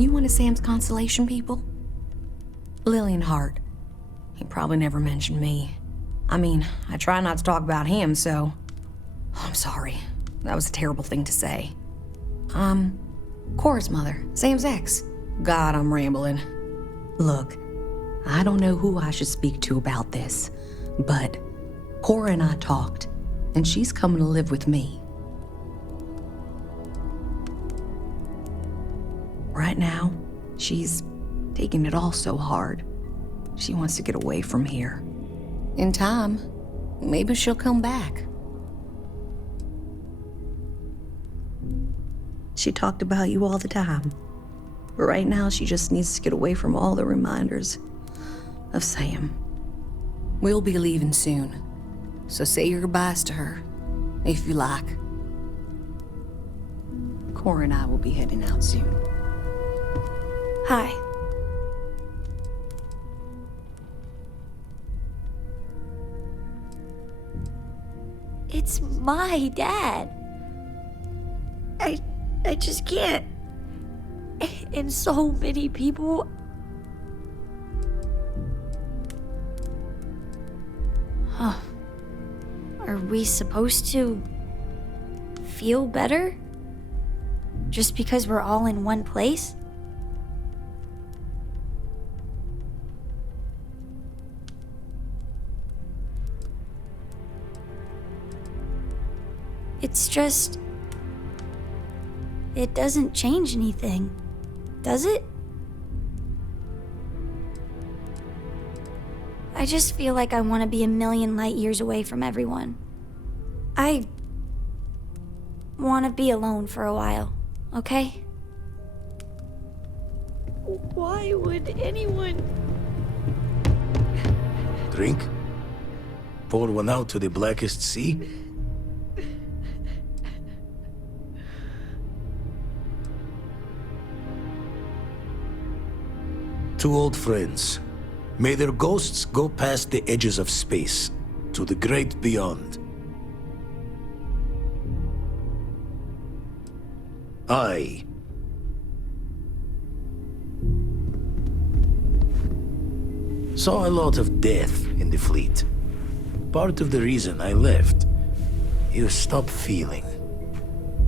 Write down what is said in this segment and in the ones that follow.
You one of Sam's constellation people? Lillianhart. He probably never mentioned me. I mean, I try not to talk about him, so... I'm sorry. That was a terrible thing to say. Cora's mother, Sam's ex. God, I'm rambling. Look, I don't know who I should speak to about this, but Cora and I talked, and she's coming to live with me. Right now, she's taking it all so hard. She wants to get away from here. In time, maybe she'll come back. She talked about you all the time. But right now, she just needs to get away from all the reminders of Sam. We'll be leaving soon, so say your goodbyes to her, if you like. Cora and I will be heading out soon. Hi. It's my dad. I just can't. And so many people. Huh. Are we supposed to feel better? Just because we're all in one place? It's just... It doesn't change anything, does it? I just feel like I want to be a million light years away from everyone. I want to be alone for a while, okay? Why would anyone... Drink? Pour one out to the blackest sea? Two old friends. May their ghosts go past the edges of space, to the great beyond. I saw a lot of death in the fleet. Part of the reason I left. You stop feeling.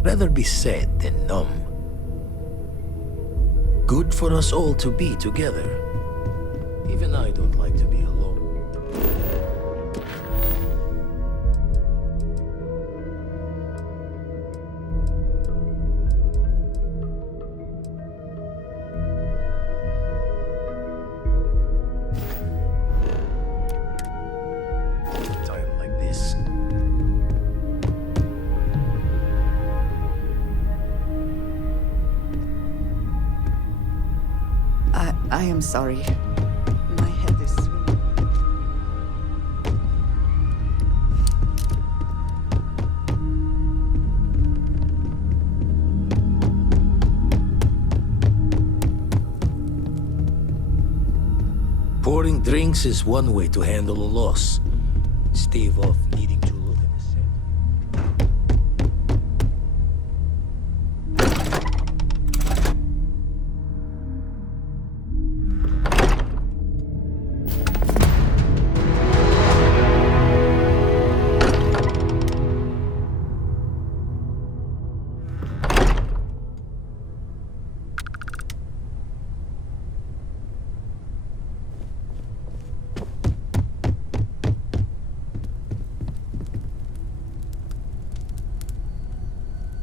Rather be sad than numb. Good for us all to be together. Even I don't like to be alone. Time like this. I am sorry. My head is swimming. Pouring drinks is one way to handle a loss. Stave off needing to look in the sand.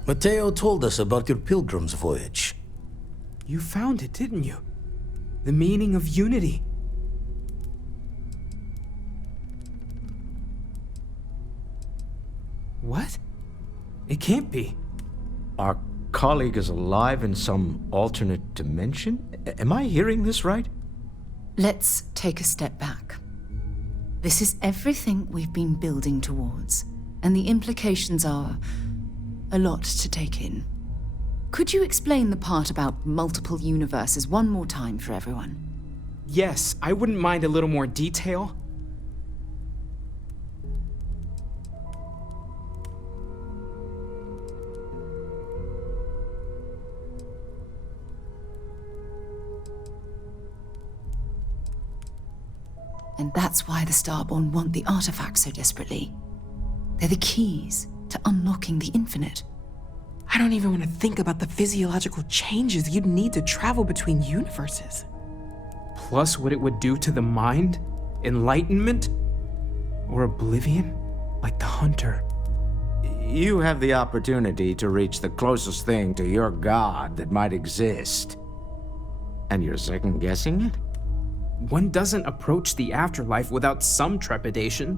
Mateo told us about your pilgrim's voyage. You found it, didn't you? The meaning of unity. What? It can't be. Our colleague is alive in some alternate dimension? Am I hearing this right? Let's take a step back. This is everything we've been building towards, and the implications are a lot to take in. Could you explain the part about multiple universes one more time for everyone? Yes, I wouldn't mind a little more detail. And that's why the Starborn want the artifacts so desperately. They're the keys to unlocking the infinite. I don't even want to think about the physiological changes you'd need to travel between universes. Plus what it would do to the mind, enlightenment, or oblivion, like the Hunter. You have the opportunity to reach the closest thing to your god that might exist. And you're second-guessing it? One doesn't approach the afterlife without some trepidation.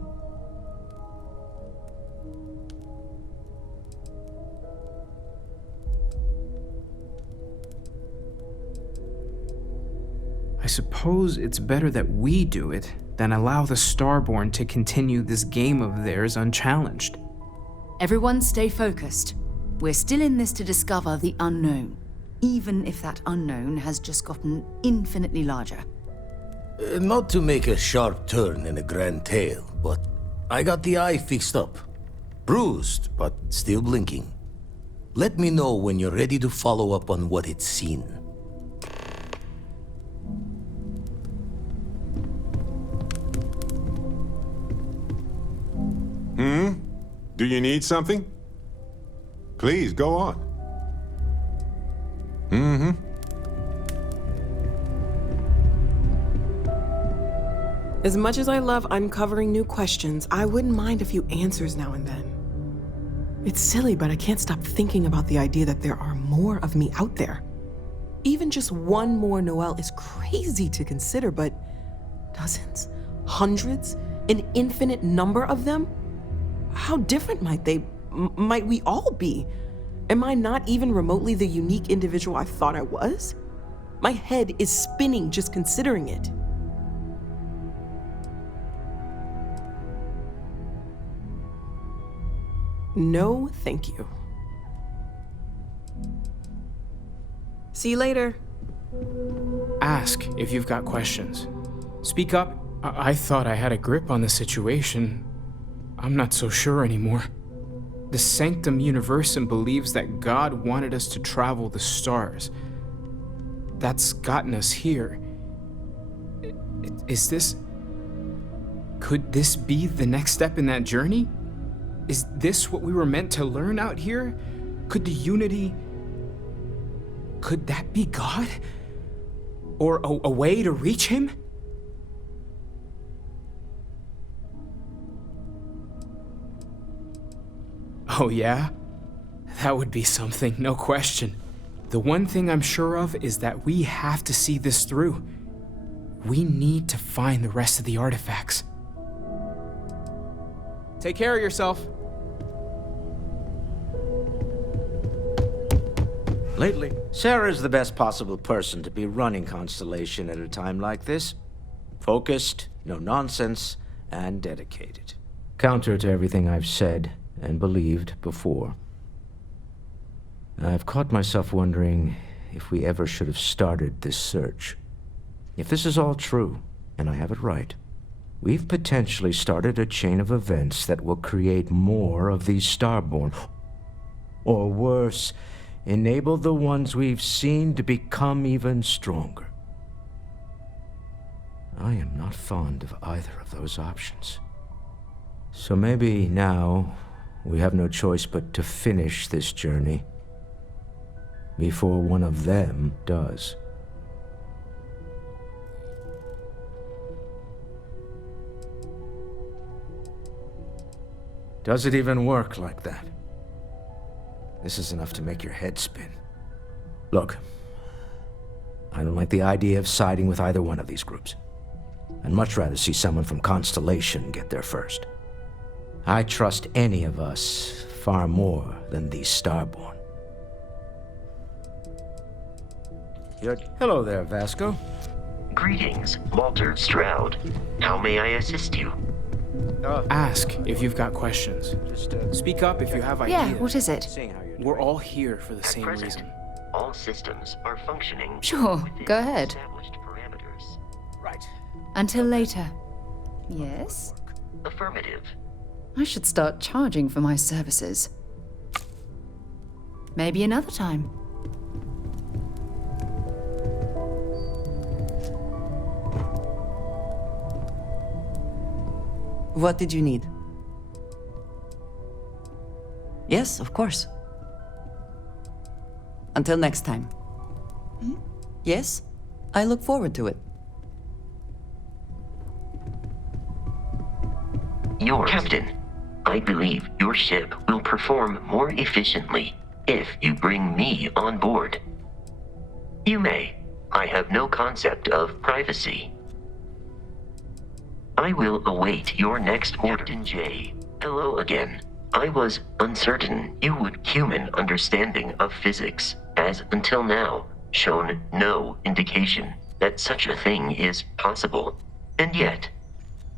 I suppose it's better that we do it than allow the Starborn to continue this game of theirs unchallenged. Everyone stay focused. We're still in this to discover the unknown, even if that unknown has just gotten infinitely larger. Not to make a sharp turn in a grand tale, but I got the eye fixed up. Bruised, but still blinking. Let me know when you're ready to follow up on what it's seen. Do you need something? Please, go on. As much as I love uncovering new questions, I wouldn't mind a few answers now and then. It's silly, but I can't stop thinking about the idea that there are more of me out there. Even just one more Noelle is crazy to consider, but dozens, hundreds, an infinite number of them? How different might we all be? Am I not even remotely the unique individual I thought I was? My head is spinning just considering it. No, thank you. See you later. Ask if you've got questions. Speak up. I thought I had a grip on the situation. I'm not so sure anymore. The Sanctum Universum believes that God wanted us to travel the stars. That's gotten us here. Could this be the next step in that journey? Is this what we were meant to learn out here? Could the unity... Could that be God? Or a way to reach him? Oh yeah? That would be something, no question. The one thing I'm sure of is that we have to see this through. We need to find the rest of the artifacts. Take care of yourself. Lately, Sarah's the best possible person to be running Constellation at a time like this. Focused, no nonsense, and dedicated. Counter to everything I've said and believed before. I've caught myself wondering if we ever should have started this search. If this is all true, and I have it right, we've potentially started a chain of events that will create more of these Starborn. Or worse, enable the ones we've seen to become even stronger. I am not fond of either of those options. So maybe now we have no choice but to finish this journey before one of them does. Does it even work like that? This is enough to make your head spin. Look, I don't like the idea of siding with either one of these groups. I'd much rather see someone from Constellation get there first. I trust any of us far more than these Starborn. Hello there, Vasco. Greetings, Walter Stroud. How may I assist you? Ask if you've got questions. Speak up if you have ideas. Yeah, what is it? We're all here for the same Present, reason. all systems are functioning Sure, within go ahead. established parameters. Right. Until later. Yes? Affirmative. I should start charging for my services. Maybe another time. What did you need? Yes, of course. Until next time. Yes, I look forward to it. Your captain, I believe your ship will perform more efficiently if you bring me on board. You may. I have no concept of privacy. I will await your next order. Captain J. Hello again. I was uncertain you would human understanding of physics, as until now shown no indication that such a thing is possible. And yet,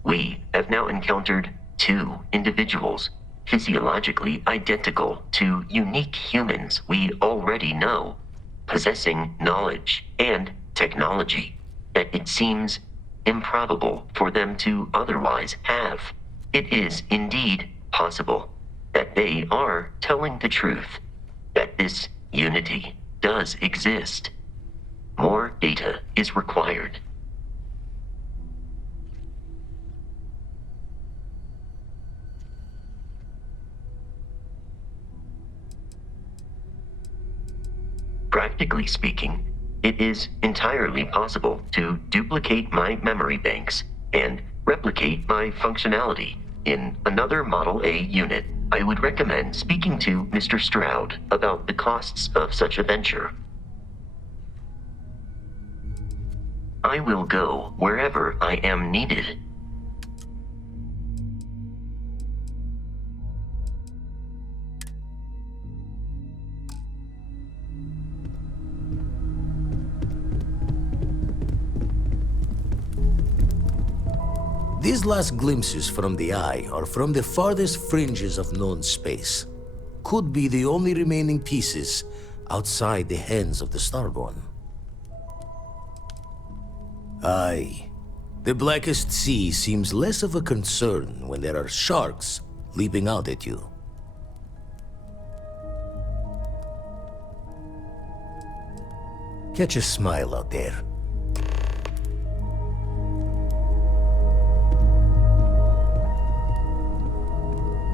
we have now encountered two individuals physiologically identical to unique humans we already know, possessing knowledge and technology that it seems improbable for them to otherwise have. It is indeed possible that they are telling the truth, that this unity does exist. More data is required. Practically speaking, it is entirely possible to duplicate my memory banks and replicate my functionality in another Model A unit. I would recommend speaking to Mr. Stroud about the costs of such a venture. I will go wherever I am needed. These last glimpses from the Eye are from the farthest fringes of known space. Could be the only remaining pieces outside the hands of the Starborn. Aye. The blackest sea seems less of a concern when there are sharks leaping out at you. Catch a smile out there.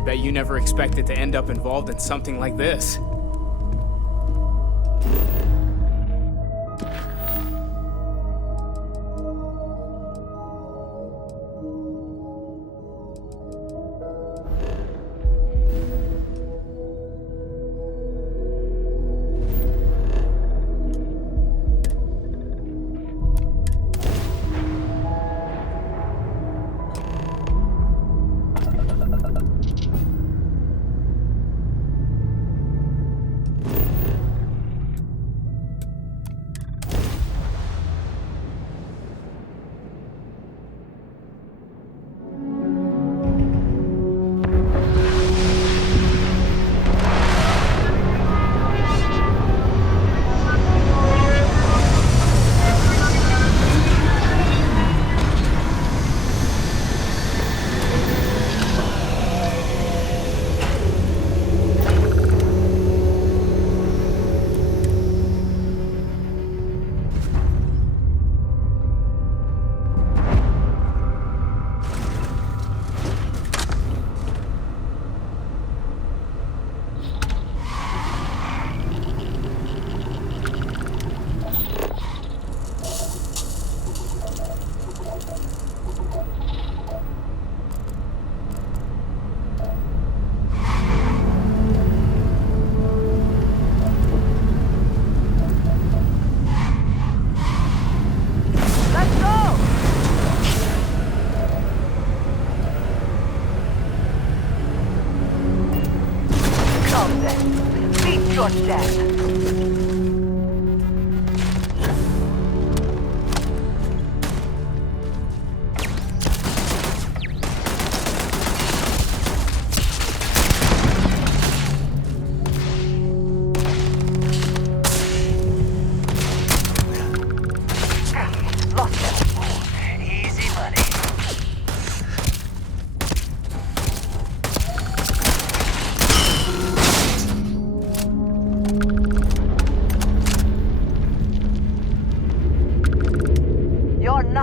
Bet you never expected to end up involved in something like this.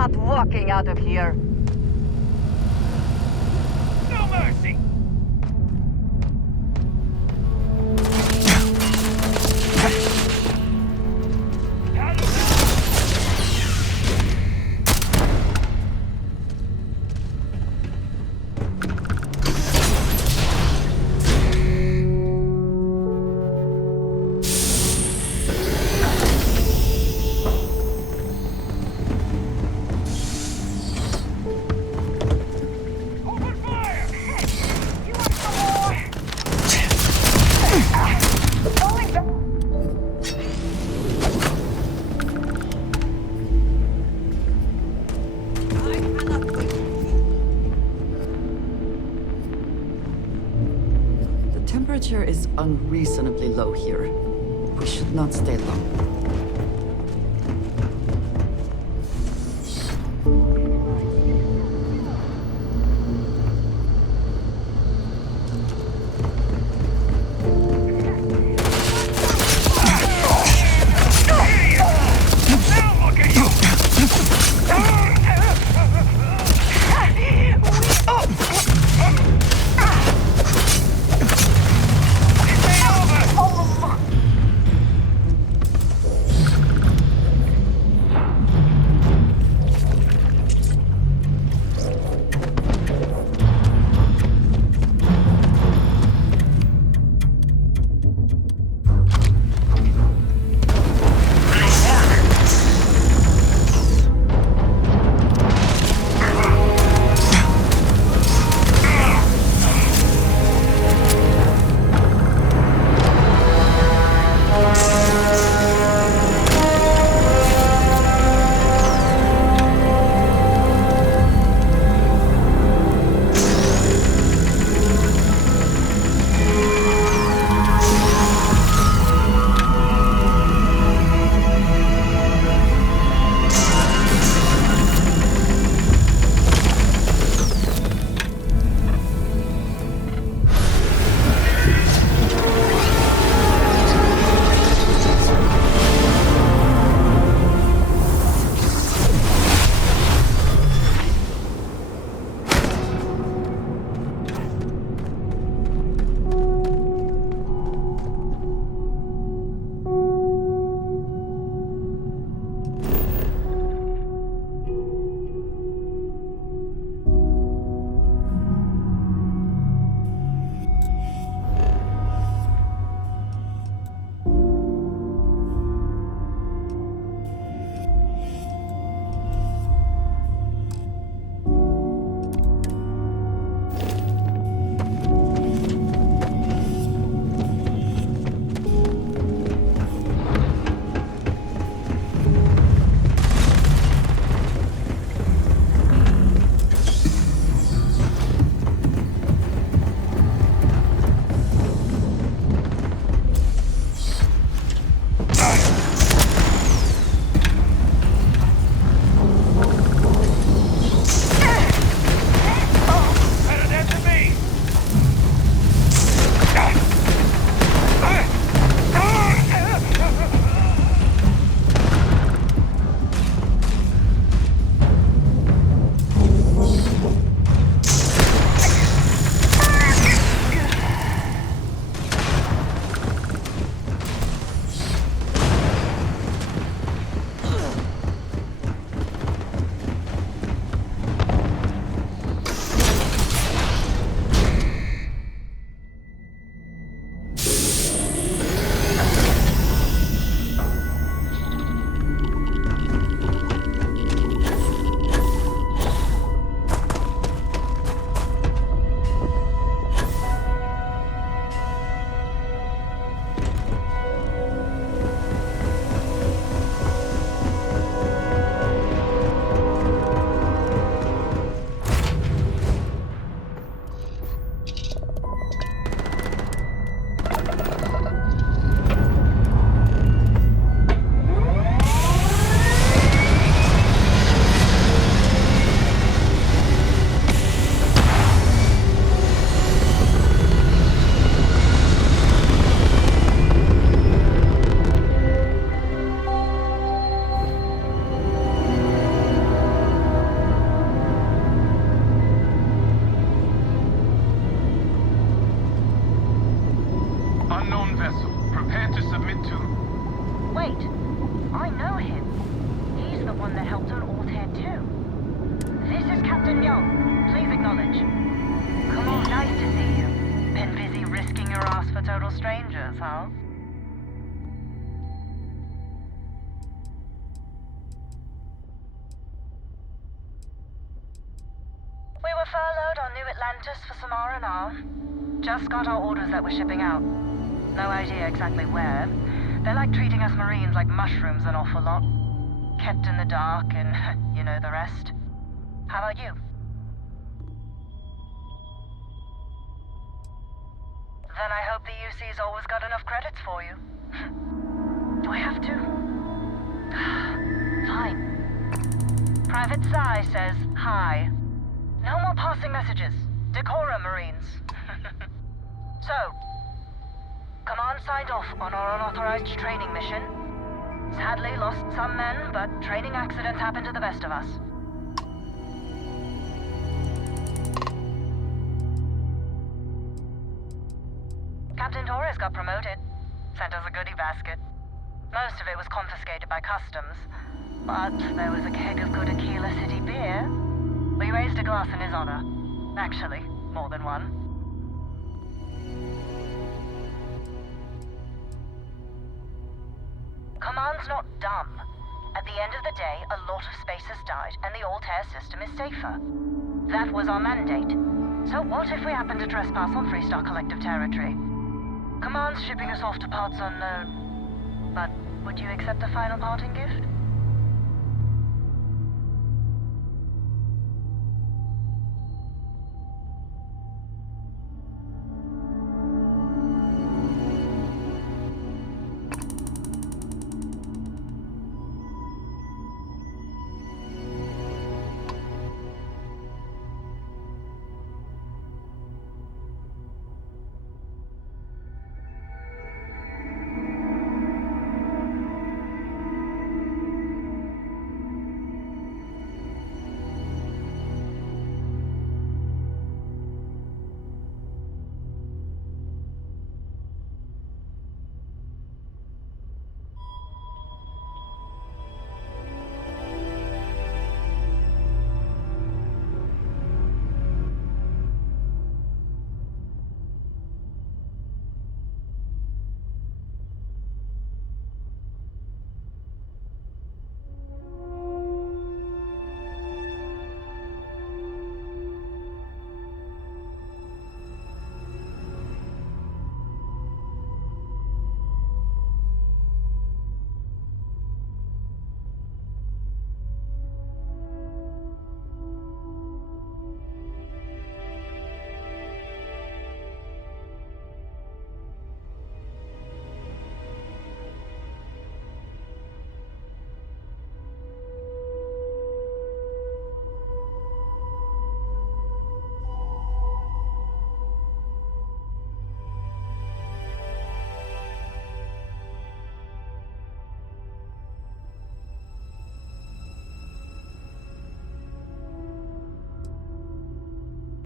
Walking out of here. temperature is unreasonably low here. We should not stay long. We were furloughed on New Atlantis for some R&R. Just got our orders that we're shipping out. No idea exactly where. They're like treating us Marines like mushrooms an awful lot. Kept in the dark and you know the rest. How about you? Then I hope the UC's always got enough credits for you. Do I have to? Fine. Private Psy says hi. No more passing messages. Decorum, Marines. So, Command signed off on our unauthorized training mission. Sadly lost some men, but training accidents happen to the best of us. Captain Torres got promoted. Sent us a goodie basket. Most of it was confiscated by customs. But there was a keg of good Aquila City beer. We raised a glass in his honor. Actually, more than one. Command's not dumb. At the end of the day, a lot of space has died, and the Altair system is safer. That was our mandate. So what if we happen to trespass on Freestar Collective territory? Command's shipping us off to parts unknown. But would you accept a final parting gift?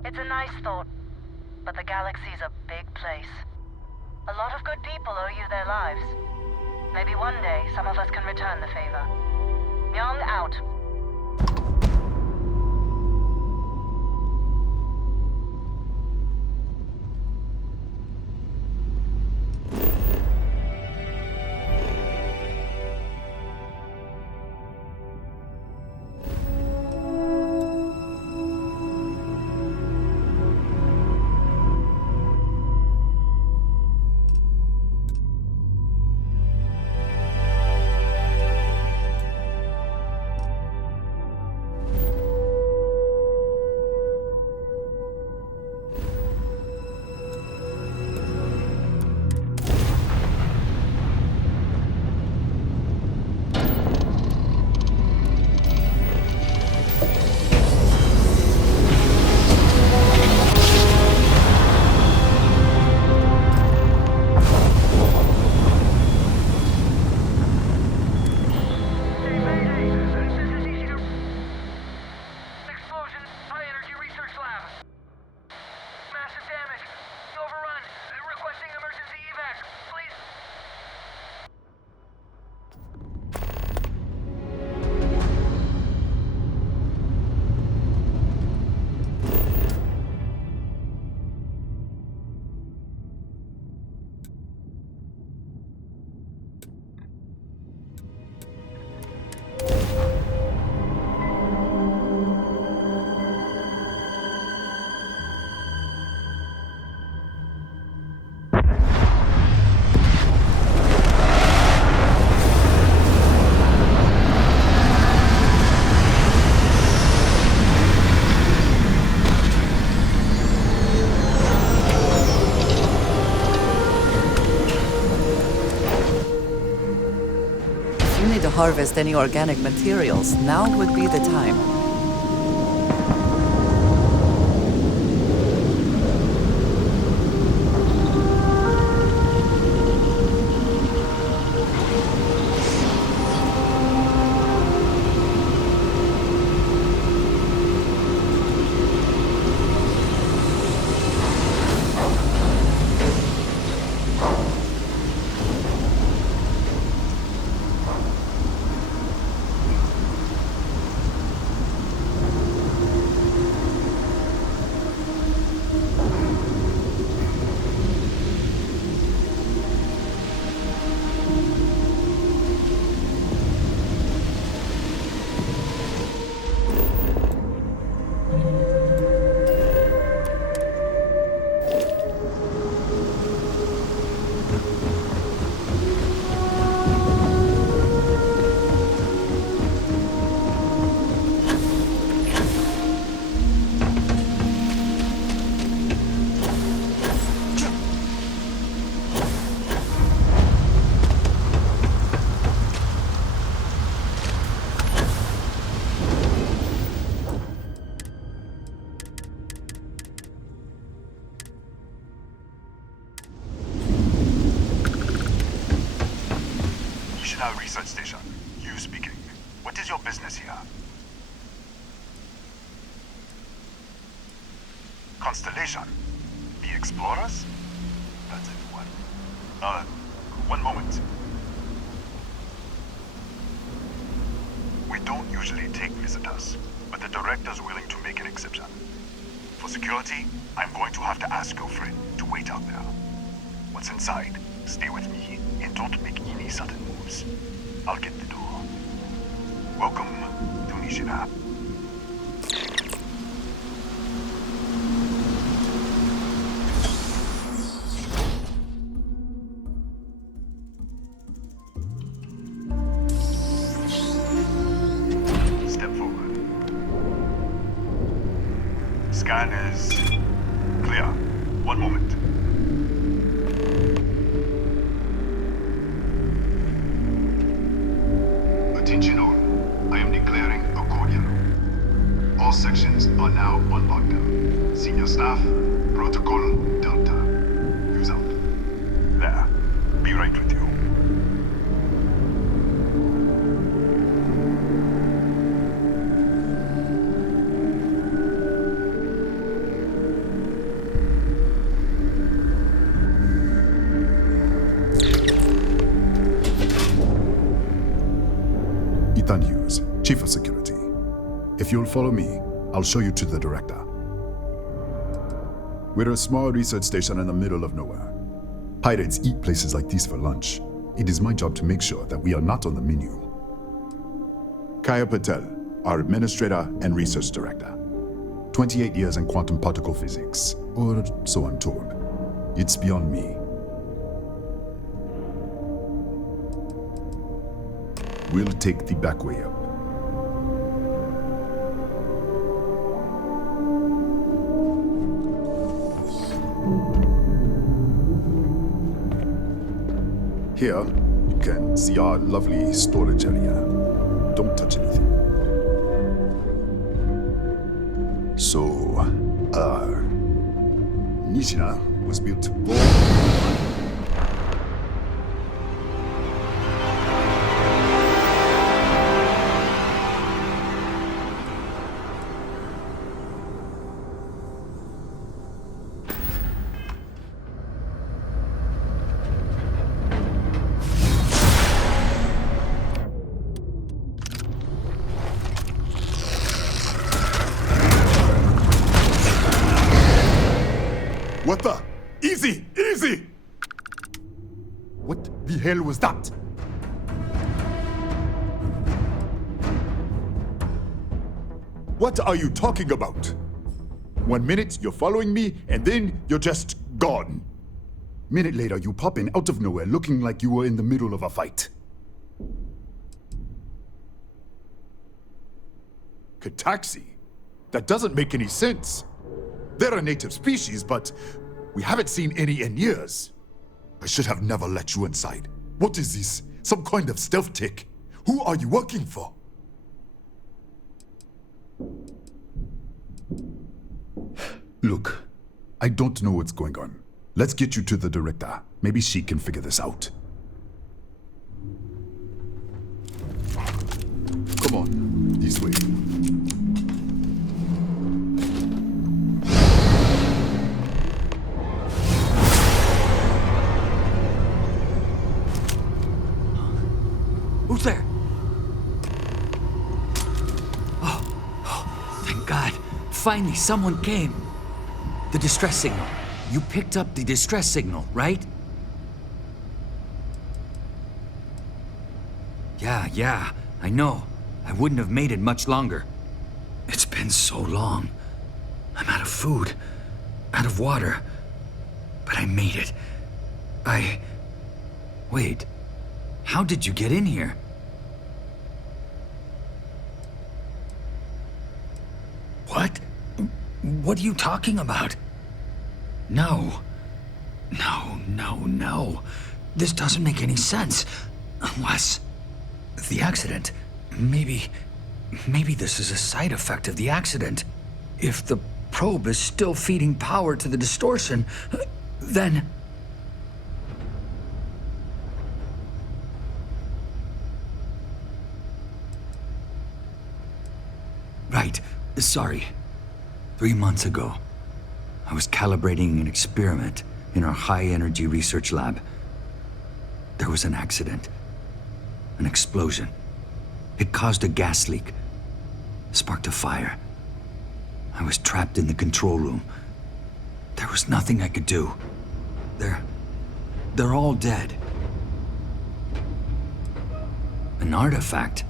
It's a nice thought, but the galaxy's a big place. A lot of good people owe you their lives. Maybe one day some of us can return the favor. Young out. harvest any organic materials, now would be the time. Research Station. You speaking. What is your business here? Constellation. The Explorers? That's a new one. One moment. We don't usually take visitors, but the director's willing to make an exception. For security, I'm going to have to ask your friend to wait out there. What's inside? Stay with me and don't make any sudden moves. I'll get the door. Welcome to Nishina. Step forward. Scan is clear. One moment. Attention all. I am declaring a cordial. All sections are now on lockdown. Senior staff, protocol Delta. Use out. There. Be right with you. Ethan Hughes, Chief of Security. If you'll follow me, I'll show you to the director. We're a small research station in the middle of nowhere. Pirates eat places like these for lunch. It is my job to make sure that we are not on the menu. Kaya Patel, our administrator and research director. 28 years in quantum particle physics, or so I'm told. It's beyond me. We'll take the back way up. Here, you can see our lovely storage area. Don't touch anything. So, Nishina was built for... What the? Easy! Easy! What the hell was that? What are you talking about? 1 minute you're following me, and then you're just gone. Minute later you pop in out of nowhere looking like you were in the middle of a fight. Kataxi? That doesn't make any sense. They're a native species, but we haven't seen any in years. I should have never let you inside. What is this? Some kind of stealth tick? Who are you working for? Look, I don't know what's going on. Let's get you to the director. Maybe she can figure this out. Come on, this way. Who's there? Oh, thank God. Finally, someone came. The distress signal. You picked up the distress signal, right? Yeah, I know. I wouldn't have made it much longer. It's been so long. I'm out of food, out of water. But I made it. Wait. How did you get in here? What? What are you talking about? No. This doesn't make any sense. Unless... the accident. Maybe this is a side effect of the accident. If the probe is still feeding power to the distortion, then... Right. Sorry. 3 months ago, I was calibrating an experiment in our high-energy research lab. There was an accident. An explosion. It caused a gas leak. Sparked a fire. I was trapped in the control room. There was nothing I could do. They're all dead. An artifact?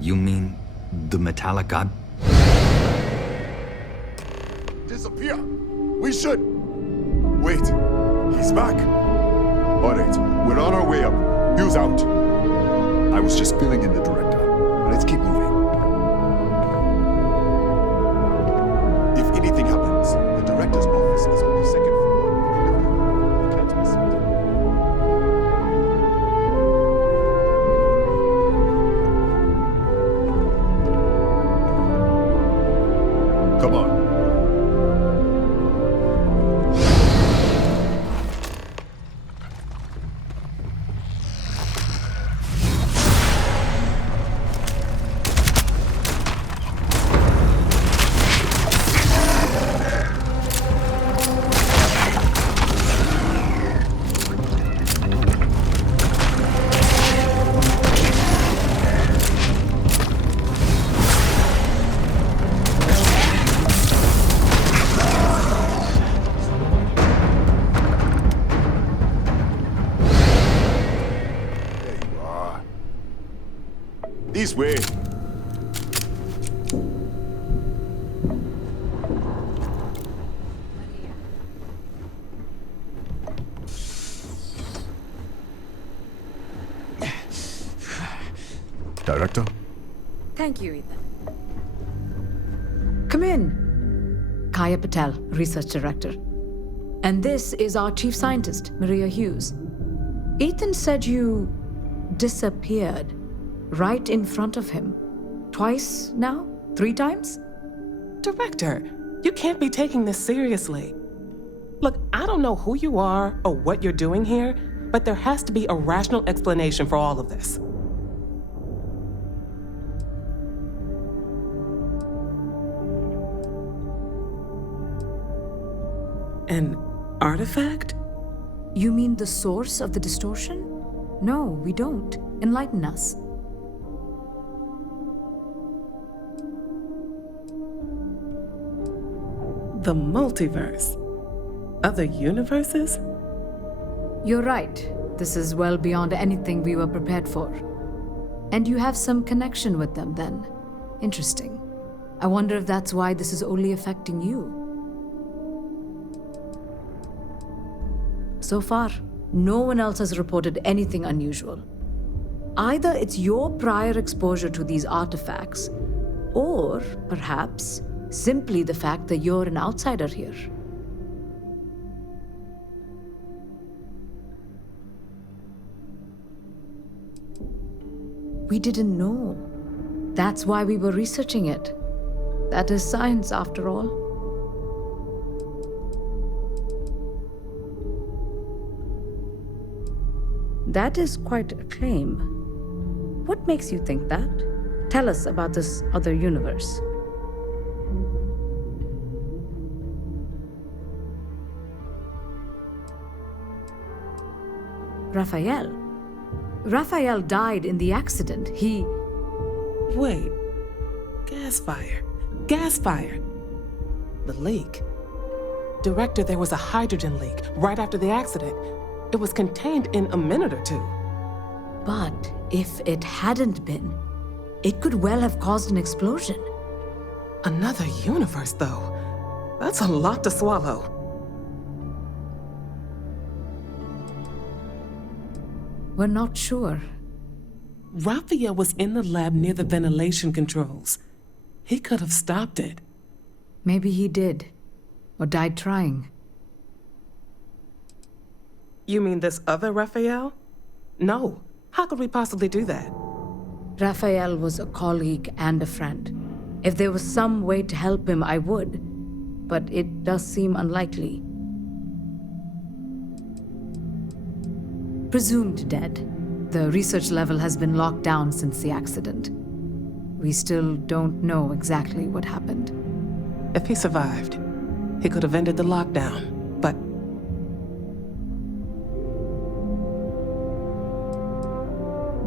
You mean the metallic ob... Disappear! We should... Wait, he's back. All right, we're on our way up. Hughes out. I was just filling in the director. Let's keep moving. If anything happens, the director's office is on the second floor. We can't miss it. Come on. This way. Director? Thank you, Ethan. Come in. Kaya Patel, Research Director. And this is our Chief Scientist, Maria Hughes. Ethan said you disappeared right in front of him. Twice now? 3 times? Director, you can't be taking this seriously. Look, I don't know who you are or what you're doing here, but there has to be a rational explanation for all of this. An artifact? You mean the source of the distortion? No, we don't. Enlighten us. The multiverse? Other universes? You're right. This is well beyond anything we were prepared for. And you have some connection with them then. Interesting. I wonder if that's why this is only affecting you. So far, no one else has reported anything unusual. Either it's your prior exposure to these artifacts, or perhaps simply the fact that you're an outsider here. We didn't know. That's why we were researching it. That is science, after all. That is quite a claim. What makes you think that? Tell us about this other universe. Raphael. Raphael died in the accident. He... Wait. Gas fire. Gas fire. The leak. Director, there was a hydrogen leak right after the accident. It was contained in a minute or two. But if it hadn't been, it could well have caused an explosion. Another universe, though. That's a lot to swallow. We're not sure. Raphael was in the lab near the ventilation controls. He could have stopped it. Maybe he did. Or died trying. You mean this other Raphael? No. How could we possibly do that? Raphael was a colleague and a friend. If there was some way to help him, I would. But it does seem unlikely. Presumed dead. The research level has been locked down since the accident. We still don't know exactly what happened. If he survived, he could have ended the lockdown, but...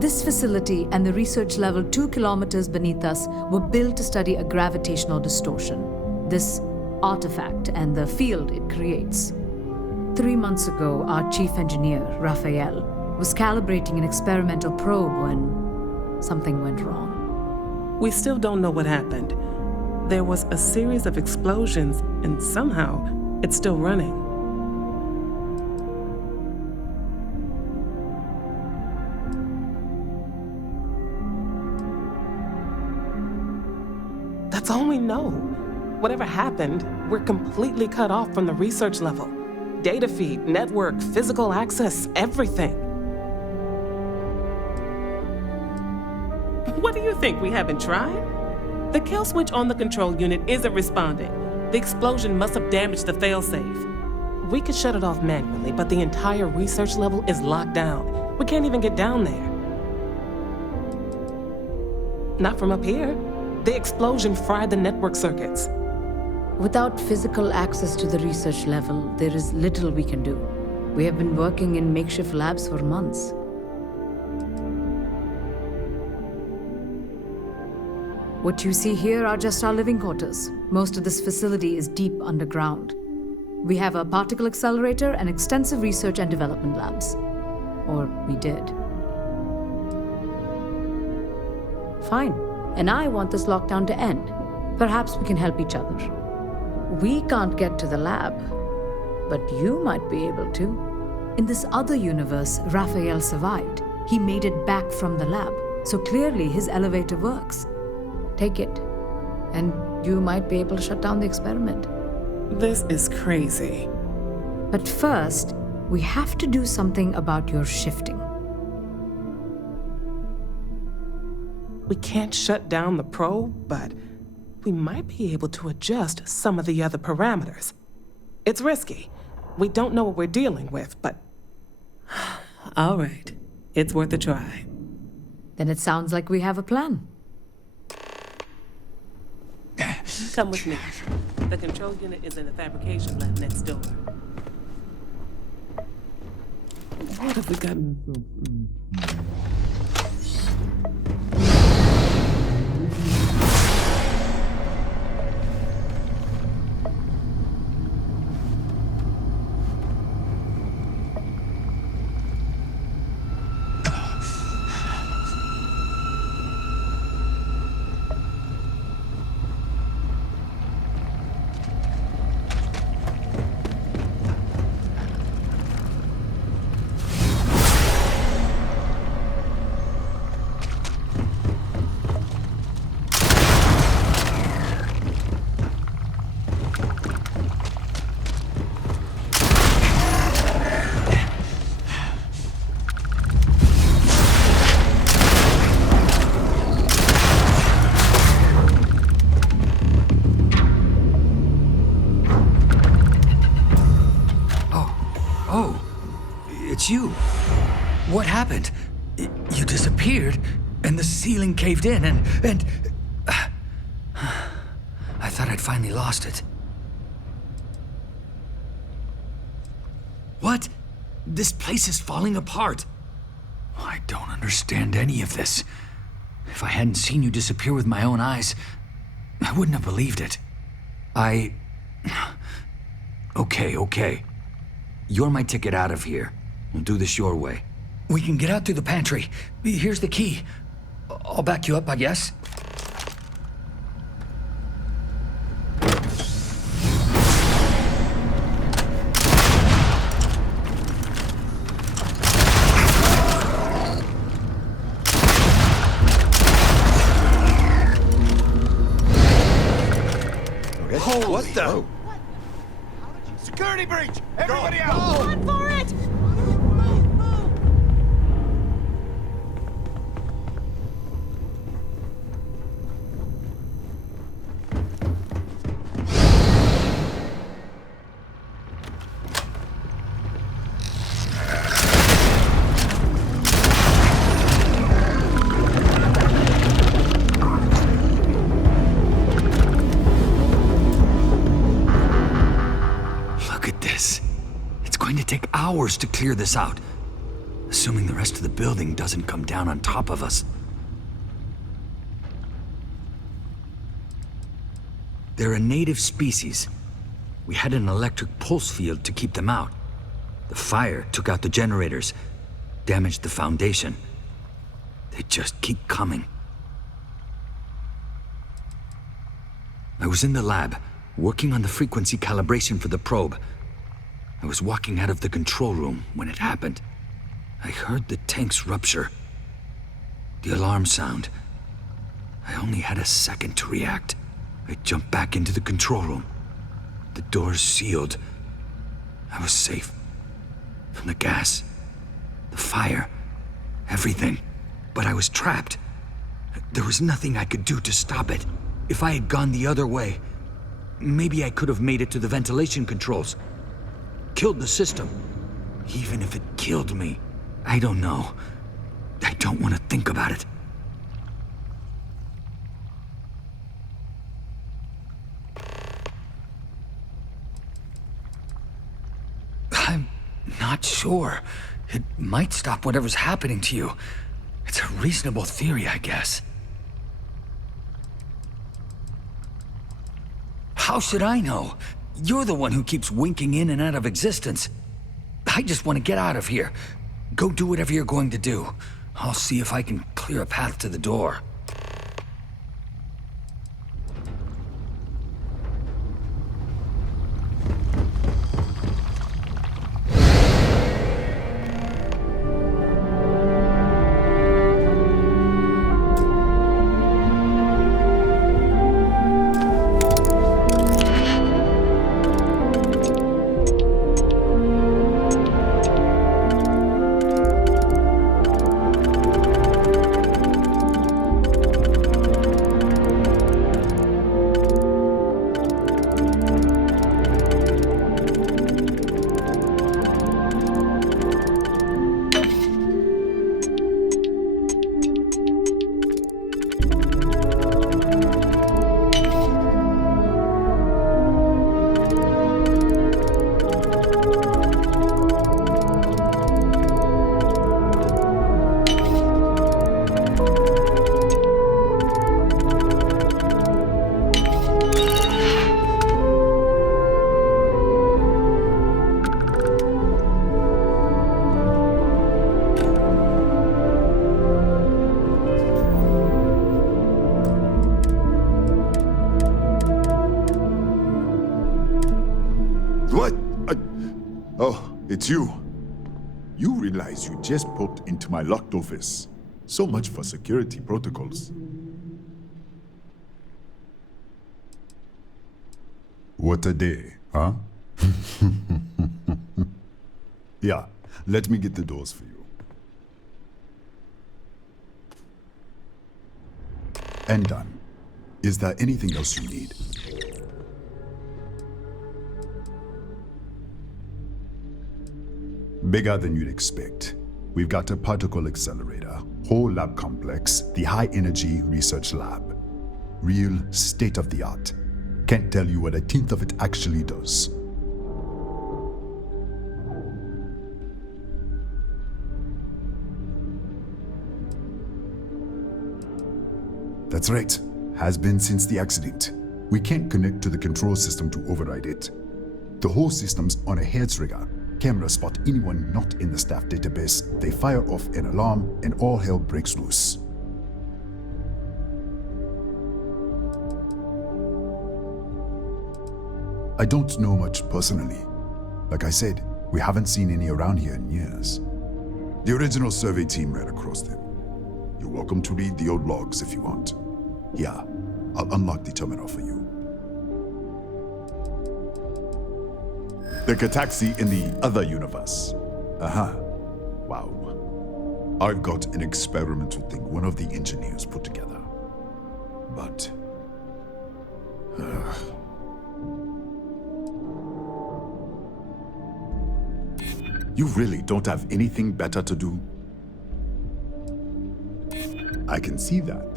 This facility and the research level 2 kilometers beneath us were built to study a gravitational distortion, this artifact and the field it creates. 3 months ago, our chief engineer, Raphael, was calibrating an experimental probe when something went wrong. We still don't know what happened. There was a series of explosions, and somehow it's still running. That's all we know. Whatever happened, we're completely cut off from the research level. Data feed, network, physical access, everything. What do you think, we haven't tried? The kill switch on the control unit isn't responding. The explosion must have damaged the failsafe. We could shut it off manually, but the entire research level is locked down. We can't even get down there. Not from up here. The explosion fried the network circuits. Without physical access to the research level, there is little we can do. We have been working in makeshift labs for months. What you see here are just our living quarters. Most of this facility is deep underground. We have a particle accelerator and extensive research and development labs. Or we did. Fine. And I want this lockdown to end. Perhaps we can help each other. We can't get to the lab, but you might be able to. In this other universe, Raphael survived. He made it back from the lab, so clearly his elevator works. Take it, and you might be able to shut down the experiment. This is crazy. But first, we have to do something about your shifting. We can't shut down the probe, but we might be able to adjust some of the other parameters. It's risky. We don't know what we're dealing with, but... All right. It's worth a try. Then it sounds like we have a plan. Come with me. The control unit is in the fabrication lab next door. What have we got? What happened? You disappeared, and the ceiling caved in, and... I thought I'd finally lost it. What? This place is falling apart. I don't understand any of this. If I hadn't seen you disappear with my own eyes, I wouldn't have believed it. Okay. You're my ticket out of here. We'll do this your way. We can get out through the pantry. Here's the key. I'll back you up, I guess. What the? Oh. Security breach! Everybody out! Run for it! Hours to clear this out, assuming the rest of the building doesn't come down on top of us. They're a native species. We had an electric pulse field to keep them out. The fire took out the generators, damaged the foundation. They just keep coming. I was in the lab, working on the frequency calibration for the probe. I was walking out of the control room when it happened. I heard the tanks rupture. The alarm sound. I only had a second to react. I jumped back into the control room. The doors sealed. I was safe. From the gas, the fire, everything. But I was trapped. There was nothing I could do to stop it. If I had gone the other way, maybe I could have made it to the ventilation controls. Killed the system. Even if it killed me, I don't know. I don't want to think about it. I'm not sure. It might stop whatever's happening to you. It's a reasonable theory, I guess. How should I know? You're the one who keeps winking in and out of existence. I just want to get out of here. Go do whatever you're going to do. I'll see if I can clear a path to the door. It's you. You realize you just poked into my locked office. So much for security protocols. What a day, huh? Yeah, let me get the doors for you. And done. Is there anything else you need? Bigger than you'd expect. We've got a particle accelerator, whole lab complex, the high energy research lab. Real state of the art. Can't tell you what a tenth of it actually does. That's right. Has been since the accident. We can't connect to the control system to override it. The whole system's on a hair trigger. Cameras spot anyone not in the staff database. They fire off an alarm and all hell breaks loose. I don't know much personally. Like I said, we haven't seen any around here in years. The original survey team ran across them. You're welcome to read the old logs if you want. Yeah, I'll unlock the terminal for you. The Cataxi in the other universe. Wow. I've got an experimental thing one of the engineers put together. But... You really don't have anything better to do? I can see that.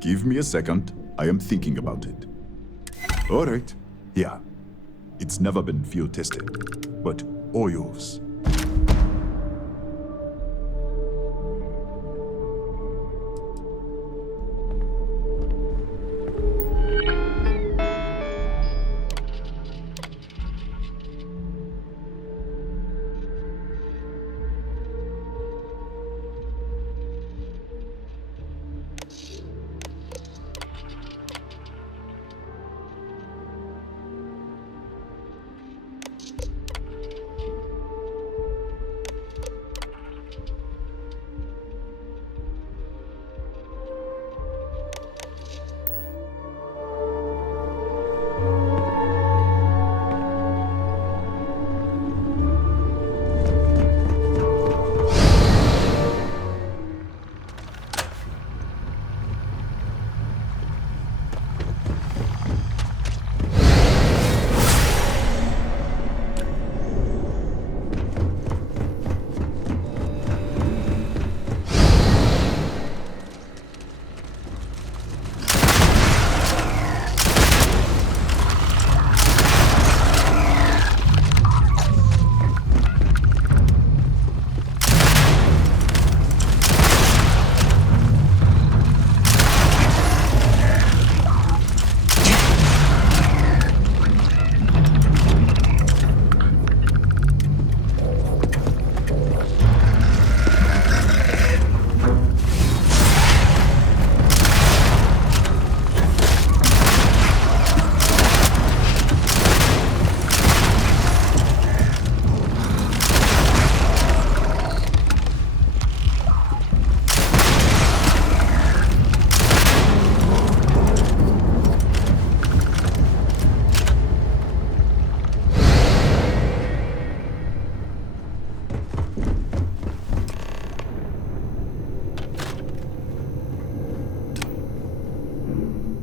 Give me a second. I am thinking about it. All right. Yeah. It's never been field tested, but all yours.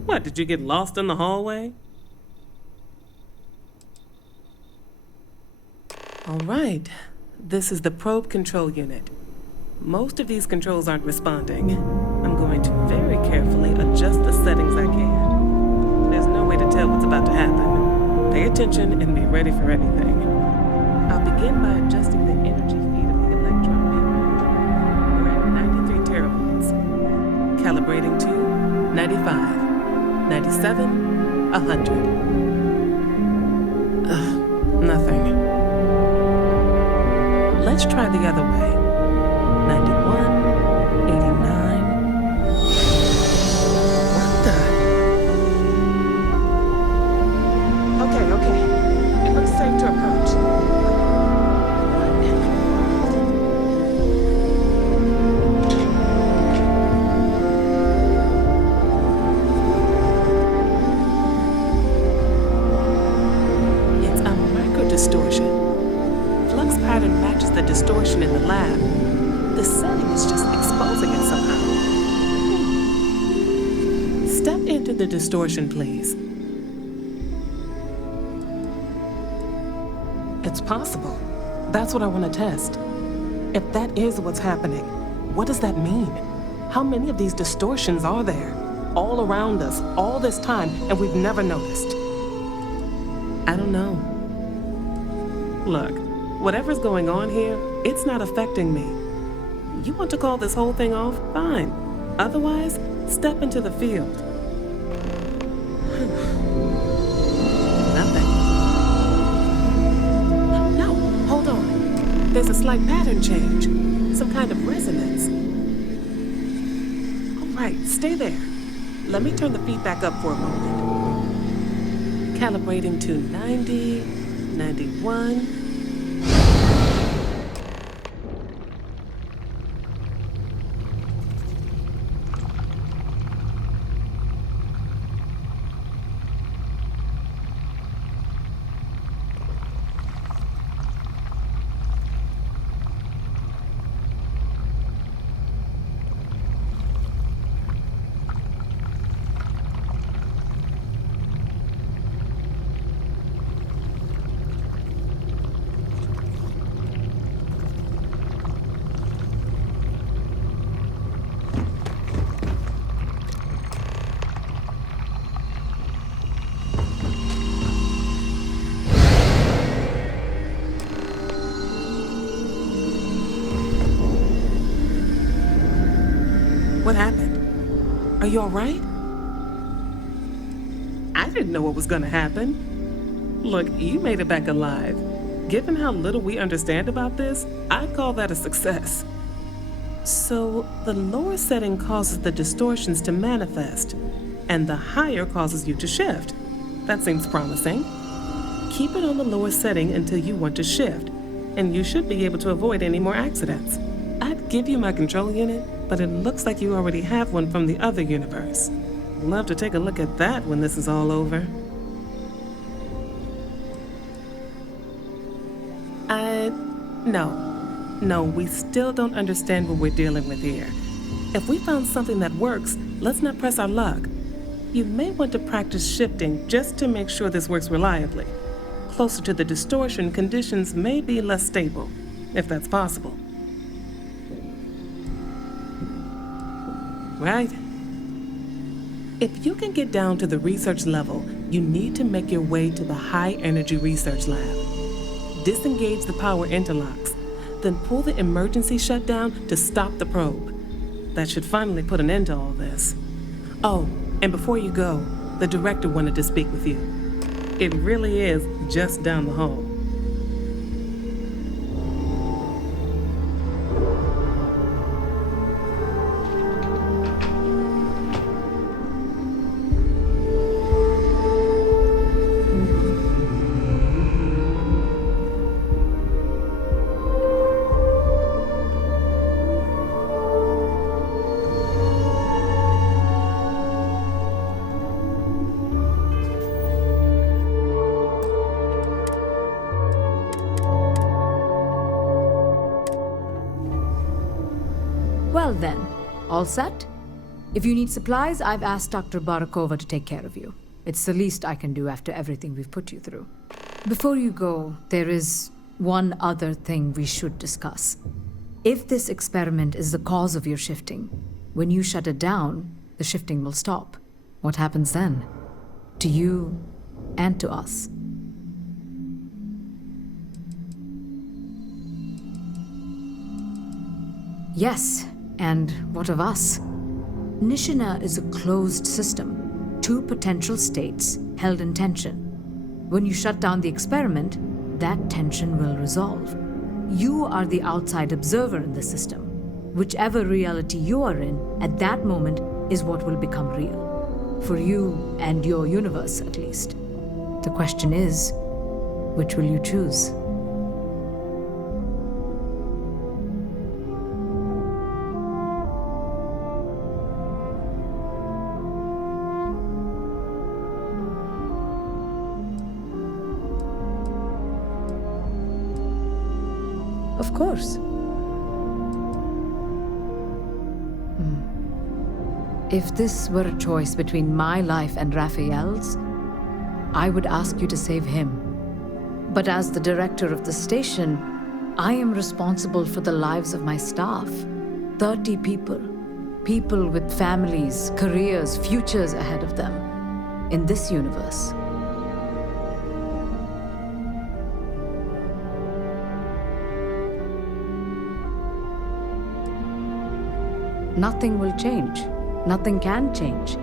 What, did you get lost in the hallway? All right, this is the probe control unit. Most of these controls aren't responding. I'm going to very carefully adjust the settings I can. There's no way to tell what's about to happen. Pay attention and be ready for anything. I'll begin by adjusting the energy feed of the electron beam. We're at 93 teravolts. Calibrating to 95. 97, 100. Nothing. Let's try the other way. 91, 89. What the? Okay. It looks safe to approach. Distortion. Flux pattern matches the distortion in the lab. The setting is just exposing it somehow. Step into the distortion, please. It's possible. That's what I want to test. If that is what's happening, what does that mean? How many of these distortions are there? All around us, all this time, and we've never noticed. I don't know. Look, whatever's going on here, it's not affecting me. You want to call this whole thing off? Fine. Otherwise, step into the field. Nothing. No, hold on. There's a slight pattern change. Some kind of resonance. All right, stay there. Let me turn the feedback up for a moment. Calibrating to 90, 91. What happened? Are you all right? I didn't know what was gonna happen. Look, you made it back alive. Given how little we understand about this, I'd call that a success. So, the lower setting causes the distortions to manifest, and the higher causes you to shift. That seems promising. Keep it on the lower setting until you want to shift, and you should be able to avoid any more accidents. I'd give you my control unit, but it looks like you already have one from the other universe. Love to take a look at that when this is all over. No, we still don't understand what we're dealing with here. If we found something that works, let's not press our luck. You may want to practice shifting just to make sure this works reliably. Closer to the distortion, conditions may be less stable, if that's possible. Right? If you can get down to the research level, you need to make your way to the high energy research lab. Disengage the power interlocks, then pull the emergency shutdown to stop the probe. That should finally put an end to all this. Oh, and before you go, the director wanted to speak with you. It really is just down the hall. Well then, all set? If you need supplies, I've asked Dr. Barakova to take care of you. It's the least I can do after everything we've put you through. Before you go, there is one other thing we should discuss. If this experiment is the cause of your shifting, when you shut it down, the shifting will stop. What happens then? To you and to us. Yes, and what of us? Nishina is a closed system, two potential states held in tension. When you shut down the experiment, that tension will resolve. You are the outside observer in the system. Whichever reality you are in at that moment is what will become real. For you and your universe, at least. The question is, which will you choose? Of course. If this were a choice between my life and Raphael's, I would ask you to save him. But as the director of the station, I am responsible for the lives of my staff. 30 people. People with families, careers, futures ahead of them. In this universe. Nothing will change. Nothing can change.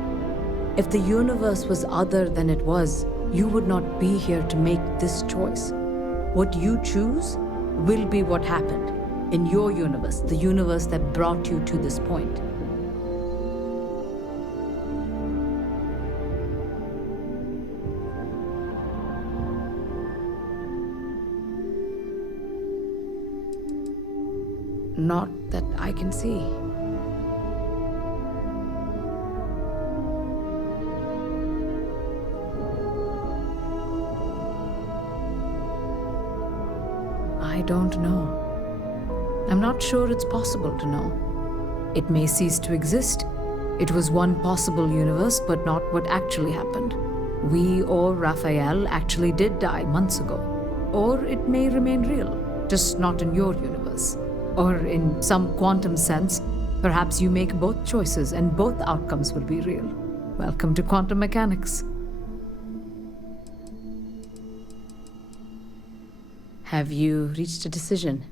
If the universe was other than it was, you would not be here to make this choice. What you choose will be what happened in your universe, the universe that brought you to this point. Not that I can see. I don't know. I'm not sure it's possible to know. It may cease to exist. It was one possible universe, but not what actually happened. We or Raphael actually did die months ago. Or it may remain real, just not in your universe. Or in some quantum sense, perhaps you make both choices and both outcomes will be real. Welcome to quantum mechanics. Have you reached a decision?